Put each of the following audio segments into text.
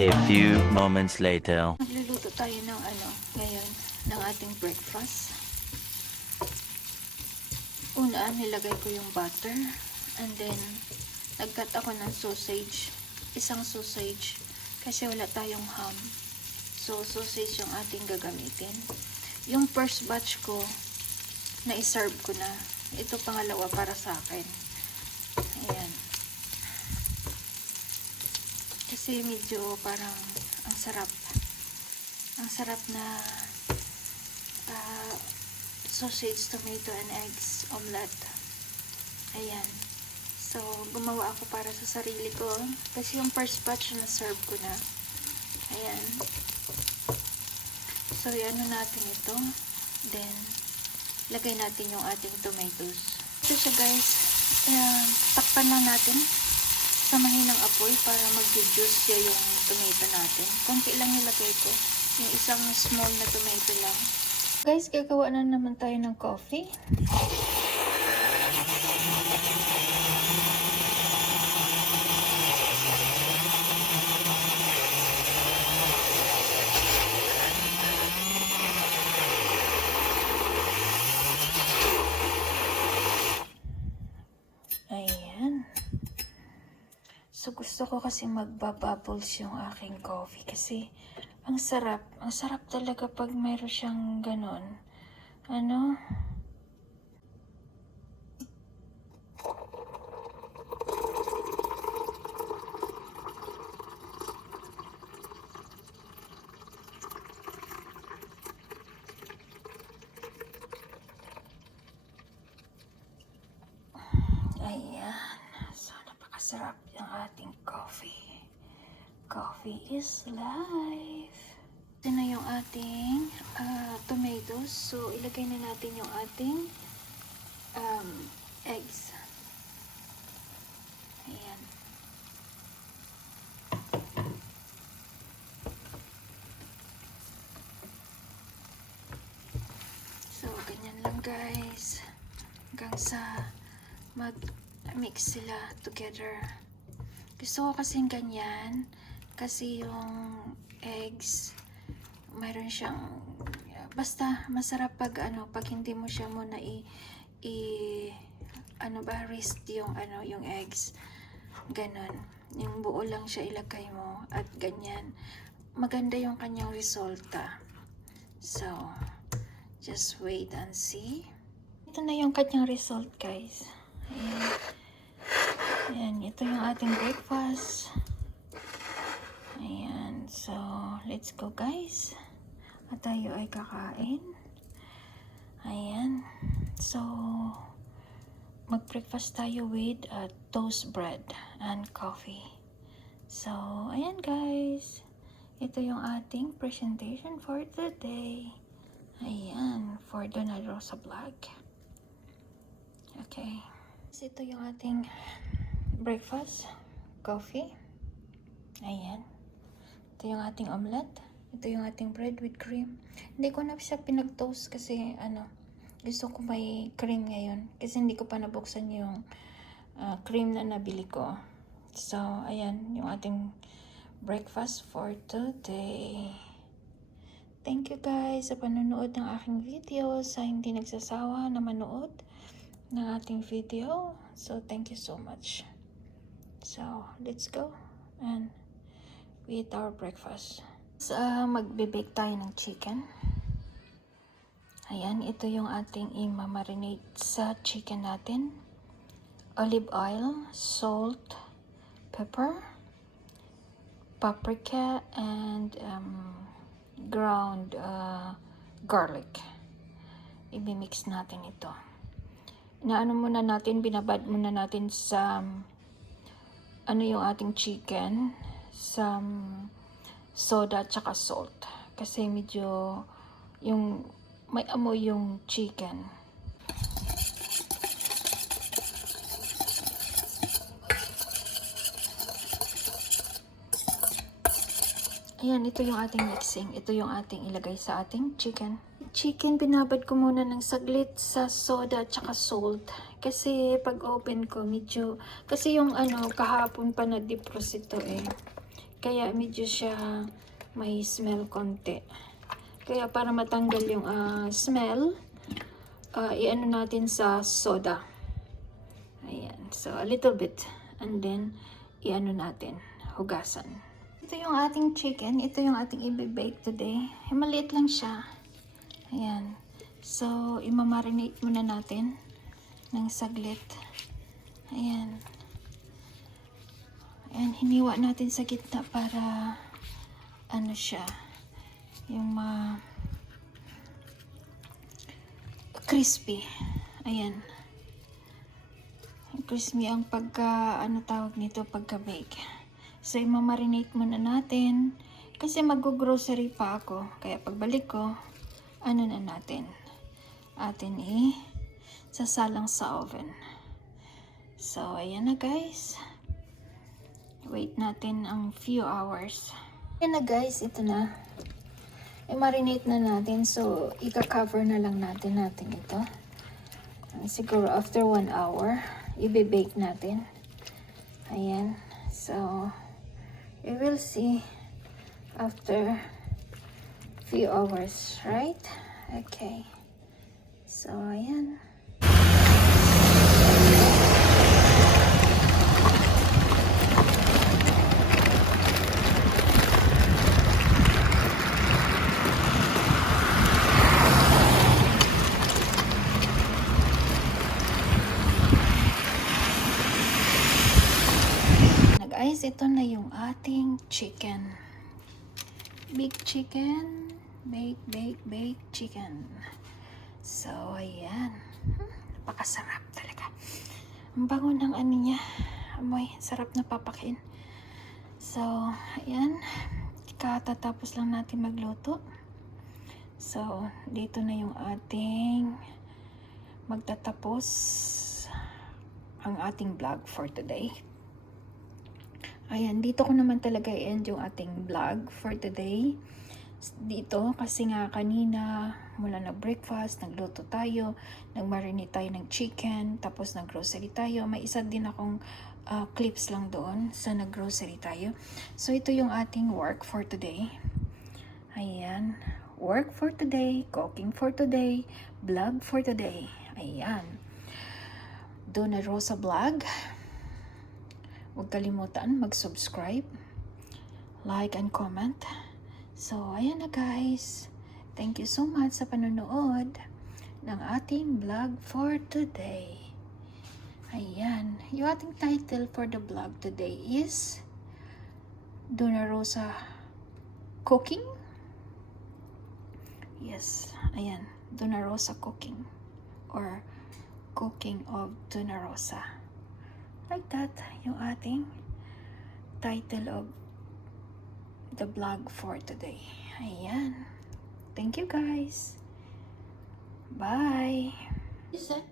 A few moments later. Magluluto tayo ng ngayon, ng ating breakfast. Una, nilagay ko yung butter. And then, nag-cut ako ng sausage. Isang sausage. Kasi wala tayong ham. So, sausage yung ating gagamitin. Yung first batch ko, na-serve ko na. Ito pangalawa para sa akin. Ayan. Kasi medyo parang ang sarap. Ang sarap na sausage, tomato, and eggs omelette. Ayan. So, gumawa ako para sa sarili ko. Kasi yung first batch na serve ko na. Ayan. So, ano natin ito. Then, lagay natin yung ating tomatoes. Ito siya guys. Takpan lang natin sa mahinang apoy para mag-juice siya yung tomato natin. Konti lang nilagay ko. Yung isang small na tomato lang. Guys, gagawa na naman tayo ng coffee. Ayan. So, gusto ko kasi magbabubbles yung aking coffee kasi ang sarap talaga pag mayroon siyang ganon. Ano? Ayan. So, napakasarap yung ating coffee. Coffee is life. Ito na yung ating tomatoes. So, ilagay na natin yung ating eggs. Ayan. So, ganyan lang guys. Hanggang sa mag-mix sila together. Gusto ko kasing ganyan. Kasi yung eggs, mayroon siyang, basta masarap pag pag hindi mo siya muna rest yung eggs. Ganon. Yung buo lang siya ilagay mo at ganyan. Maganda yung kanyang resulta. So, just wait and see. Ito na yung kanyang result, guys. Ayan. Ayan, ito yung ating breakfast. Ayan, so, let's go, guys. At tayo ay kakain. Ayan. So, mag-breakfast tayo with toast bread and coffee. So, ayan, guys. Ito yung ating presentation for today. Ayan, for Donna Rosa Vlog. Okay. So, ito yung ating breakfast, coffee. Ayan. Ito yung ating omelette. Ito yung ating bread with cream. Hindi ko na siya pinag-toast kasi gusto ko may cream ngayon. Kasi hindi ko pa nabuksan yung cream na nabili ko. So, ayan yung ating breakfast for today. Thank you guys sa panonood ng aking video. Sa hindi nagsasawa na manood ng ating video. So, thank you so much. So, let's go and eat our breakfast. So, magbe-bake tayo ng chicken. Ayan, ito yung ating i-marinate sa chicken natin. Olive oil, salt, pepper, paprika, and ground garlic. I-mix natin ito. Muna natin, binabad muna natin sa yung ating chicken sa soda at saka salt kasi medyo yung may amoy yung chicken. Ayan, ito yung ating mixing. Ito yung ating ilagay sa ating chicken. Chicken, binabad ko muna ng saglit sa soda at saka salt. Kasi pag open ko, medyo, kasi yung kahapon pa na-defrost ito Kaya medyo siya may smell konti. Kaya para matanggal yung smell, i-ano natin sa soda. Ayan. So, a little bit. And then, i-ano natin. Hugasan. Ito yung ating chicken. Ito yung ating i-bake today. Maliit lang siya. Ayan. So, imamarinate muna natin ng saglit. Ayan. Ayan, hiniwa natin sa gitna para ano siya, yung crispy. Ayan. Crispy ang pagka, ano tawag nito, pagka-bake. So, imamarinate muna natin. Kasi mag-grocery pa ako. Kaya pagbalik ko, ano na natin. Atin sasalang sa oven. So, ayan na guys. Wait natin ang few hours. Ayan na guys, ito na. I-marinate na natin. So, ika-cover na lang natin ito. Siguro after 1 hour, i-bake natin. Ayan. So, you will see after few hours, right? Okay. So, ayan. Guys, ito na yung ating chicken. Big chicken. Bake chicken. So, ayan. Napakasarap talaga. Ang bango ng ano niya. Amoy, sarap na papakin. So, ayan. Katatapos lang natin magluto. So, dito na yung ating magtatapos ang ating vlog for today. Ayan, dito ko naman talaga i-end yung ating vlog for today. Dito, kasi nga kanina, mula na breakfast, nagluto tayo, nagmarinate tayo ng chicken, tapos naggrocery tayo. May isa din akong clips lang doon sa naggrocery tayo. So, ito yung ating work for today. Ayan, work for today, cooking for today, vlog for today. Ayan. Donna Rosa Vlog. Huwag kalimutan mag-subscribe, like, and comment. So, ayan na guys. Thank you so much sa panonood ng ating vlog for today. Ayan. Yung ating title for the vlog today is Donna Rosa Cooking. Yes. Ayan. Donna Rosa Cooking. Or Cooking of Donna Rosa. Like that, yung ating title of the vlog for today. Ayan. Thank you guys. Bye. Listen.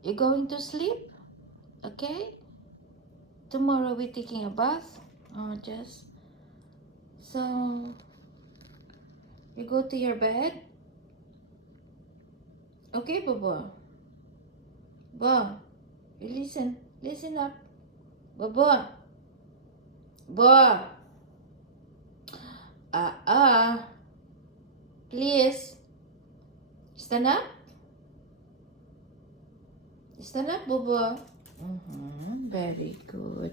You're going to sleep? Okay? Tomorrow we're taking a bath. Oh, just. So, you go to your bed? Okay, Baba? Ba, you listen up. Baba. Ba. Please. Stand up. Stand up, Baba. Very good.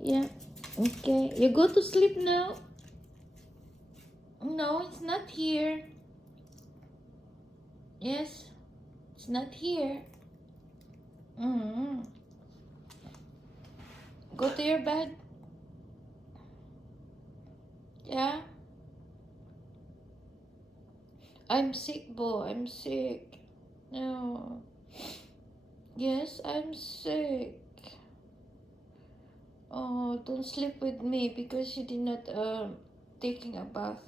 Yeah. Okay. You go to sleep now. No, it's not here. Yes. It's not here. Go to your bed. Yeah. I'm sick, Bo. I'm sick. No. Yes, I'm sick. Oh, don't sleep with me because you did not taking a bath.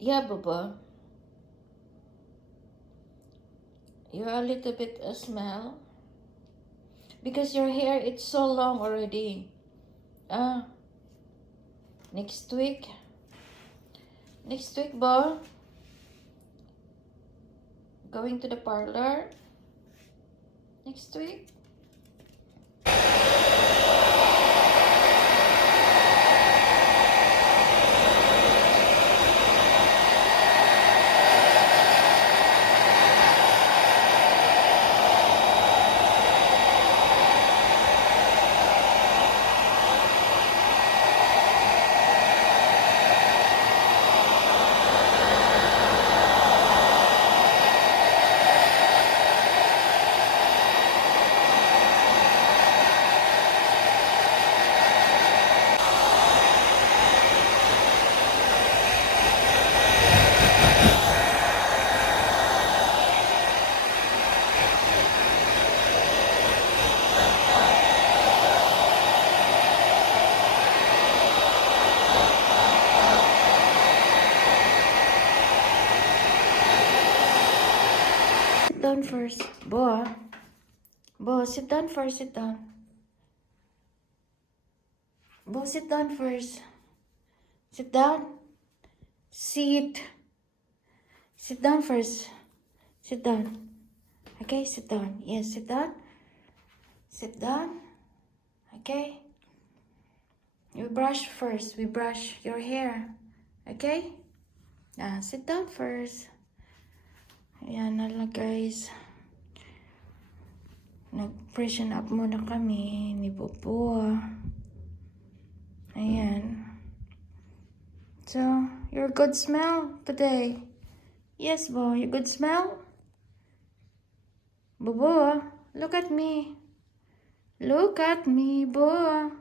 Yeah, Baba. You're a little bit smell because your hair it's so long already. Next week, Bo, going to the parlor next week. down first. Bo, ah. Bo, sit down first. Sit down. Bo, sit down first. Sit down. Sit. Sit down first. Sit down. Okay, sit down. Yes, sit down. Sit down. Okay. We brush first. We brush your hair. Okay? Sit down first. Ayan na lang guys. Nag-freshen up muna kami ni Bobo. Ayan. So, your good smell today. Yes, Bo, you good smell? Bobo, look at me. Look at me, Bo.